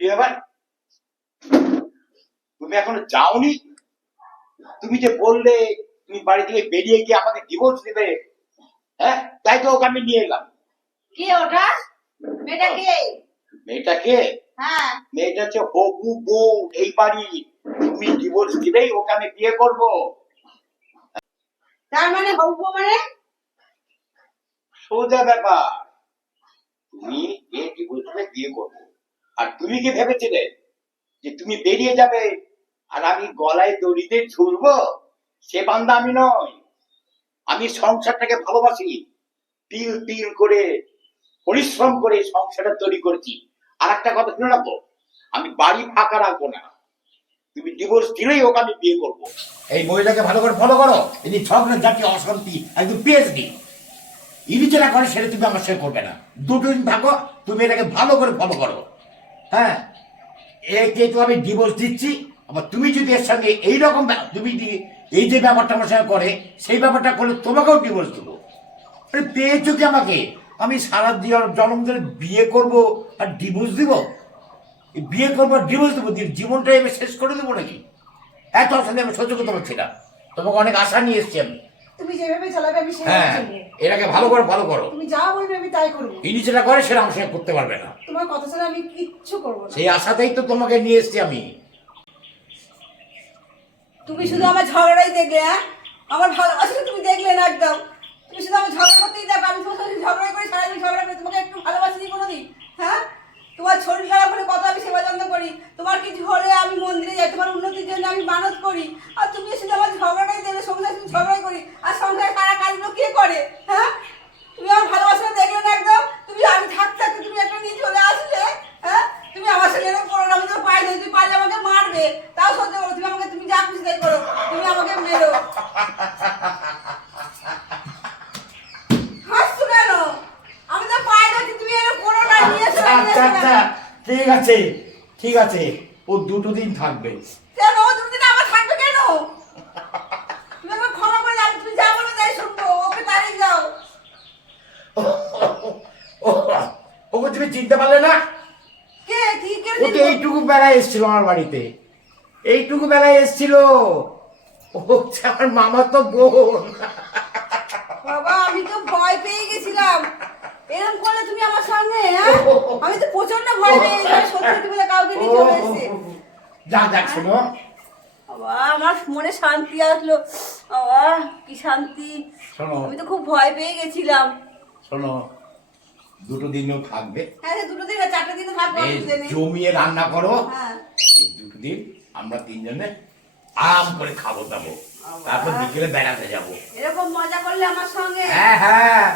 কি ব্যাপার? তুমি এখনও যাওনি? তুমি যে বললে তুমি বাড়ি থেকে বেরিয়ে গিয়ে আমাকে ডিভোর্স দিবে হ্যাঁ? তাই তো ওকে আমি নিয়ে এলাম। কে ওটা? মেয়েটা কে? মেয়েটাকে হ্যাঁ। মেয়েটা হচ্ছে হবু বউ এই বাড়ি। তুমি ডিভোর্স দিলেই ওকে আমি বিয়ে করব। তার মানে হবু মানে? সোজা ব্যাপার। তুমি ডিভোর্স দিলে বিয়ে করব। আর তুমি কি ভেবেছিলে যে তুমি বেরিয়ে যাবে আর আমি গলায় দড়িতে ঝুলবো? সে বান্দা আমি নয় আমি সংসারটাকে ভালোবাসি। তিল তিল করে, পরিশ্রম করে সংসারটা তৈরি করছি। আর একটা কথা শুনে রাখব আমি বাড়ি ফাঁকা রাখব না। তুমি ডিভোর্স দিলেই ওকে আমি বিয়ে করব। এই মহিলাকে ভালো করে ফলো করো। ইনি ঝগড়া জাতীয় অশান্তি, একদম পিএইচডি যেটা করে সেটা তুমি আমার সঙ্গে করবে না। দুটো দিন থাকো, তুমি এটাকে ভালো করে ফলো করো। হ্যাঁ? একে তো আমি ডিভোর্স দিচ্ছি, আবার তুমি যদি এর সঙ্গে এইরকম তুমি এই যে ব্যাপারটা আমার সঙ্গে করে, সেই ব্যাপারটা করলে তোমাকেও ডিভোর্স দেবো। আরে পেয়েছ কি আমাকে? আমি সারা জন্ম ধরে বিয়ে করব আর ডিভোর্স দিব? বিয়ে করব আর ডিভোর্স দেবো? জীবনটাই আমি শেষ করে দেবো নাকি? এত অশান্তি আমি সহ্য করতে পারছি না। তোমাকে অনেক আশা নিয়ে এসছি আমি। তুমি যেভাবে চালাবে আমি সেভাবে হ্যাঁ চলবো এটাকে ভালো করে ভালো করো। তুমি যা বলবে আমি তাই করব। ইনি যেটা করে সেটা আমার সঙ্গে করতে পারবে না। তোমার কথা ছাড়া আমি কিচ্ছু করব না। সেই আশাতেই তো তোমাকে নিয়ে এসছি আমি। তুমি শুধু আমার ঝগড়াই দেখলে হ্যাঁ? আমার ভালোবাসাটা তুমি দেখলে না একদম। তুমি শুধু আমার ঝগড়া করতেই দেখো আমি তোমার সাথে ঝগড়া করে সারাদিন ঝগড়া করে তোমাকে একটু ভালোবাসি কোনোদিন হ্যাঁ? তোমার শরীর খারাপ হলে কত আমি সেবা যত্ন করি তোমার কিছু হলে আমি মন্দিরে যাই তোমার উন্নতির জন্য আমি মানত করি আর তুমি শুধু আমার ঝগড়াটাই দেখলে সংসার শুধু ঝগড়াই করি আর সংসারে সারা কাজগুলো কে করে হ্যাঁ তুমি আমার ভালোবাসাটা দেখলে না একদম তুমি আমি থাকতে থাকতে তুমি একটা নিয়ে চলে আসলে হ্যাঁ তুমি আমার সাথে এরকম করো না আমি তো পাই না তুমি পারলে আমাকে মারবে তাও সহ্য করো তুমি আমাকে তুমি যা খুশি তাই করো তুমি আমাকে মেরো হাসছো কেন আমি তো পাই না যে তুমি এরকম করো না নিয়ে এসো নিয়ে আচ্ছা আচ্ছা ঠিক আছে ঠিক আছে ও দুটো দিন থাকবে। তুমি ওকে চিনতে পারলে না? ও তো এইটুকু বেলায় এসেছিল আমার বাড়িতে। এইটুকু বেলায় এসেছিল। ও আমার মামা তো বোন। বাবা আমি তো ভয় পেয়ে গেছিলাম। এরকম করলে তুমি আমার সঙ্গে হ্যাঁ? আমি তো প্রচণ্ড ভয় পেয়ে গেছিলাম সত্যি বলে কাউকে নিয়ে চলে এসেছে। যা যাক শোনো। বাবা আমার মনে শান্তি আসলো। বাবা কি শান্তি। শোনো। আমি তো খুব ভয় পেয়ে গেছিলাম। শোনো দুটো দিনও থাকবে। হ্যাঁ দুটো দিন আর চারটে দিন থাকব জমিয়ে রান্না করো। হ্যাঁ। দুটো দিন আমরা তিনজনে আরাম করে খাব দাবো তারপর বিকেলে বেড়াতে যাব। এরকম মজা করলে আমার সঙ্গে? হ্যাঁ হ্যাঁ।